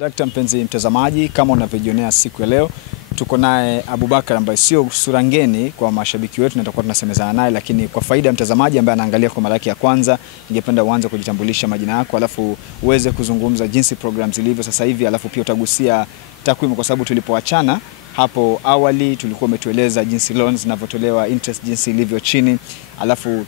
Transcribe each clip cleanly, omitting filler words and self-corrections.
Dakta mpenzi mtazamaji, kama unavyojionea siku ya leo tuko naye Abubakar ambaye sio sura ngeni kwa mashabiki wetu na tutakuwa tunasemezana naye, lakini kwa faida ya mtazamaji ambaye anaangalia kwa mara yake ya kwanza, ningependa uanze kujitambulisha majina yako alafu uweze kuzungumza jinsi programs zilivyo sasa hivi, alafu pia utagusia takwimu kwa sababu tulipoachana hapo awali tulikuwa umetueleza jinsi loans zinavyotolewa, interest jinsi ilivyo chini, alafu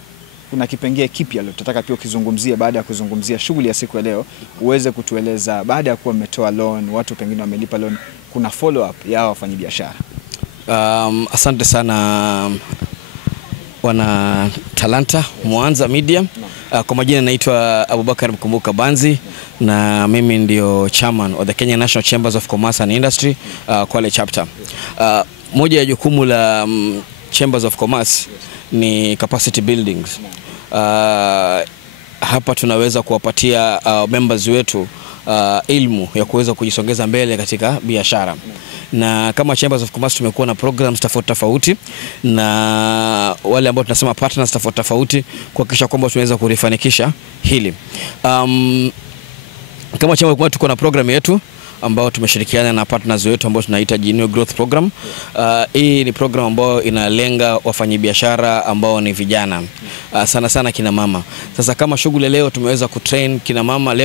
kuna kipengele kipya leo tutataka pia ukizungumzia baada ya kuzungumzia shughuli ya siku ya leo, uweze kutueleza baada ya kuwa mmetoa loan, watu pengine wamelipa loan, kuna follow up ya wafanyabiashara. Asante sana wana Talanta Mwanza Media. Kwa majina naitwa Abubakar Mkumbuka Banzi na mimi ndio chairman of the Kenya National Chambers of Commerce and Industry Kwale chapter. Moja ya jukumu la Chambers of Commerce ni capacity buildings. Hapa tunaweza kuwapatia members wetu ilmu ya kuweza kujisongeza mbele katika biashara. Na kama Chambers of Commerce tumekuwa na programs tofauti na wale ambao tunasema partners tofauti kuhakikisha kwamba tunaweza kulifanikisha hili. Kama Chambers of Commerce tuko na program yetu ambao tumeshirikiana na partners wetu ambao tunaita Genuine Growth Program. Hii ni program ambao inalenga wafanyabiashara ambao ni vijana, sana kina mama. Sasa kama shughuli leo tumeweza kutrain kina mama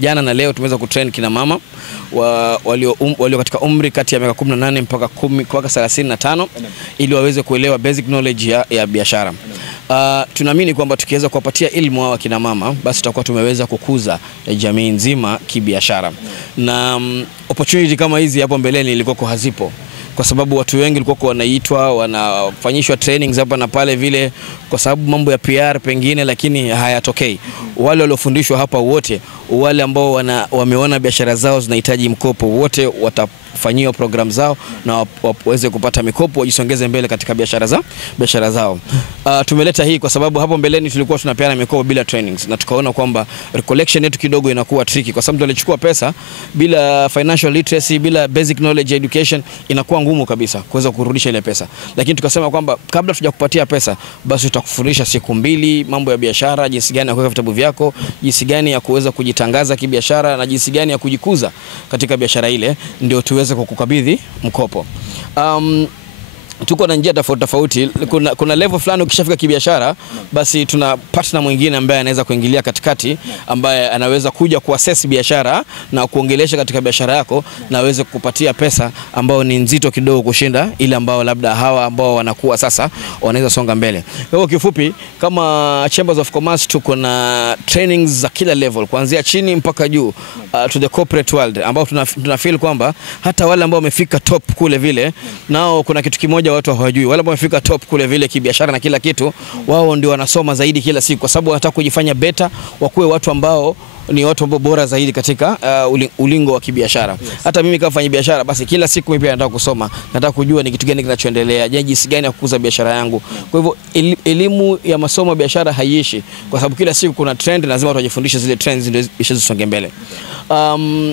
jana na leo tumeweza kutrain kina mama walio katika umri kati ya miaka 18 mpaka 35 ili waweze kuelewa basic knowledge ya biashara. Tunaamini kwamba tukiweza kuwapatia elimu hawa kina mama, basi tutakuwa tumeweza kukuza jamii nzima kibiashara. Na opportunity kama hizi hapo mbeleni ilikuwa hazipo, kwa sababu watu wengi walikuwa wanaitwa wanafanyishwa trainings hapa na pale vile kwa sababu mambo ya PR pengine, lakini hayatokei. Wale waliofundishwa hapa wote, wale ambao wameona biashara zao zinahitaji mkopo, wote watafanyiwa program zao na waweze kupata mikopo wajisongeze mbele katika biashara zao. Tumeleta hii kwa sababu hapo mbeleni tulikuwa tunapeana mikopo bila trainings, na tukaona kwamba recollection yetu kidogo inakuwa tricky kwa sababu tulichukua pesa bila financial literacy, bila basic knowledge education, inakuwa ngumu kabisa kuweza kurudisha ile pesa. Lakini tukasema kwamba kabla tujakupatia pesa, basi tutakufundisha siku 2 mambo ya biashara, jinsi gani ya kuweka vitabu vyako, jinsi gani ya kuweza kujitangaza kibiashara na jinsi gani ya kujikuza katika biashara ile, ndio tuweze kukukabidhi mkopo. Tuko na njia tofauti. Kuna level fulani ukishafika kibiashara, basi tuna partner mwingine ambaye anaweza kuingilia katikati, ambaye anaweza kuja kuassess biashara na kuongelesha katika biashara yako na aweze kukupatia pesa ambao ni nzito kidogo kushinda ile ambao labda hawa ambao wanakuwa sasa wanaweza songa mbele. Kwa hiyo kifupi, kama Chambers of Commerce tuko na trainings za kila level kuanzia chini mpaka juu, to the corporate world, ambao tuna feel kwamba hata wale ambao wamefika top kule vile, nao kuna kitu kimoja watu hawajui. Wale ambao wamefika top kule vile kibiashara na kila kitu, wao ndio wanasoma zaidi kila siku kwa sababu wanataka kujifanya better, wakuwe watu ambao ni watu ambao bora zaidi katika ulingo wa kibiashara. Hata mimi kama mfanya biashara, basi kila siku mimi pia nataka kusoma, nataka kujua ni kitu gani kinachoendelea, jinsi gani ya kukuza biashara yangu. Kwa hivyo elimu ya masomo ya biashara haiishi, kwa sababu kila siku kuna trend, lazima tujifundishe zile trends ndio biashara zisonge mbele.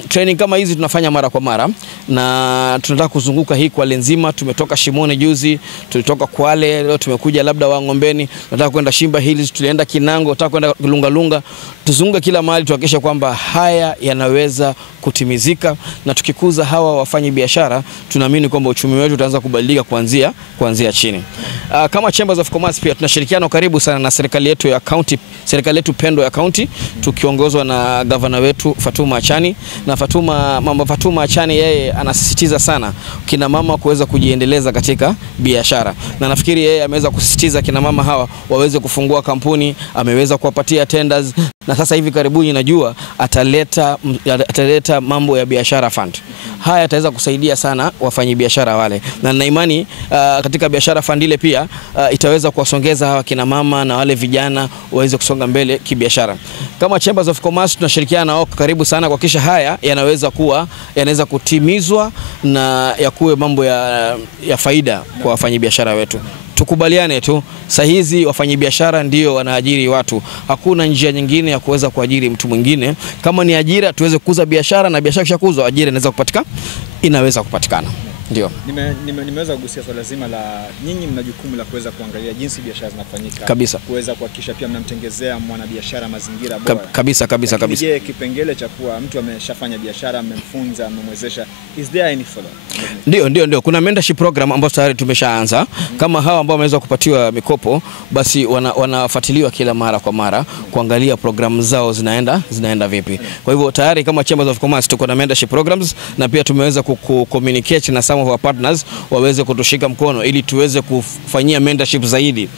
Training kama hizi tunafanya mara kwa mara na tunataka kuzunguka hii Kwale nzima. Tumetoka Shimoni juzi, tulitoka Kwale, leo tumekuja labda Wang'ombeni, nataka kwenda Shimba Hills, tulienda Kinango, nataka kwenda Lungalunga. Tuzunguke kila mahali tuhakikisha kwamba haya yanaweza kutimizika, na tukikuza hawa wafanyi biashara, tunaamini kwamba uchumi wetu utaanza kubadilika kuanzia chini. Kama Chambers of Commerce pia tunashirikiana karibu sana na serikali yetu ya county, serikali yetu pendwa ya county, tukiongozwa na governor wetu Fatuma Achani. Na Fatuma Achani yeye anasisitiza sana kina mama kuweza kujiendeleza katika biashara, na nafikiri yeye ameweza kusisitiza kina mama hawa waweze kufungua kampuni, ameweza kuwapatia tenders, na sasa hivi karibuni najua ataleta mambo ya biashara fund. Haya yataweza kusaidia sana wafanyabiashara wale, na nina imani katika biashara fund ile pia itaweza kuwasongeza hawa kina mama na wale vijana waweze kusonga mbele kibiashara. Kama Chambers of Commerce tunashirikiana nao karibu sana kuhakikisha haya yanaweza kutimizwa na yakuwe mambo ya faida kwa wafanyabiashara wetu. Tukubaliane tu, saa hizi wafanyabiashara ndio wanaajiri watu. Hakuna njia nyingine ya kuweza kuajiri mtu mwingine. Kama ni ajira, tuweze kukuza biashara, na biashara kisha kuzwa, ajira inaweza kupatikana. Ndio. Nimeweza kugusia swala zima la nyinyi mna jukumu la kuweza kuangalia jinsi biashara zinafanyika. Kabisa. Kuweza kuhakikisha pia mnamtengezea mwanabiashara mazingira bora. Kabisa. Je, kipengele cha kuwa mtu ameshafanya biashara, mmemfunza, mmemwezesha, is there any follow? Ndio. Kuna mentorship program ambayo tayari tumeshaanza. Kama hawa ambao wameweza kupatiwa mikopo, basi wanafuatiliwa kila mara kwa mara kuangalia programu zao zinaenda vipi. Kwa hivyo tayari kama Chambers of Commerce tuko na mentorship programs, na pia tumeweza communicate na some of our partners waweze kutushika mkono ili tuweze kufanyia mentorship zaidi.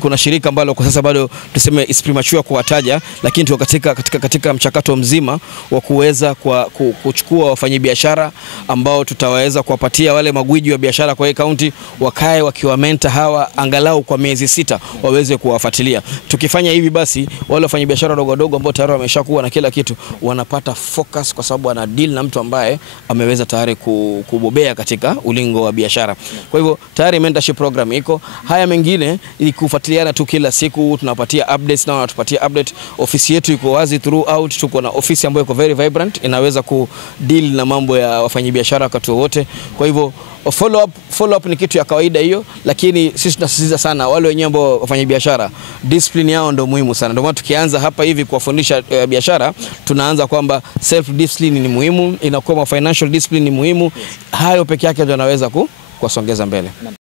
Kuna shirika ambalo kwa sasa bado tuseme is premature kuwataja, lakini tuko katika mchakato mzima wa kuweza kuchukua wafanyabiashara ambao tutaweza kuwapatia wale magwiji wa biashara kwa hii county, wakae wakiwa mentor hawa angalau kwa miezi 6 waweze kuwafuatilia. Tukifanya hivi basi wale wafanyabiashara dogo ambao tayari wameshakuwa na kila kitu wanapata focus, kwa sababu ana deal na mtu ambaye ameweza tayari kubobea katika ulingo wa biashara. Kwa hivyo tayari mentorship program iko. Haya mengine ni kufuatiliana tu kila siku, tunapatia updates na wanatupatia update. Ofisi yetu iko wazi throughout, tuko na ofisi ambayo iko very vibrant, inaweza kudeal na mambo ya wafanyabiashara wakati wote. Kwa hivyo follow up ni kitu ya kawaida hiyo, lakini sisi tunasisitiza sana wale wenyewe ambao wafanyabiashara, discipline yao ndio muhimu sana. Ndio maana tukianza hapa hivi kuwafundisha biashara, tunaanza kwamba self discipline ni muhimu, inakuwa financial discipline ni muhimu. Hayo peke yake ndio yanaweza kuwasongeza mbele.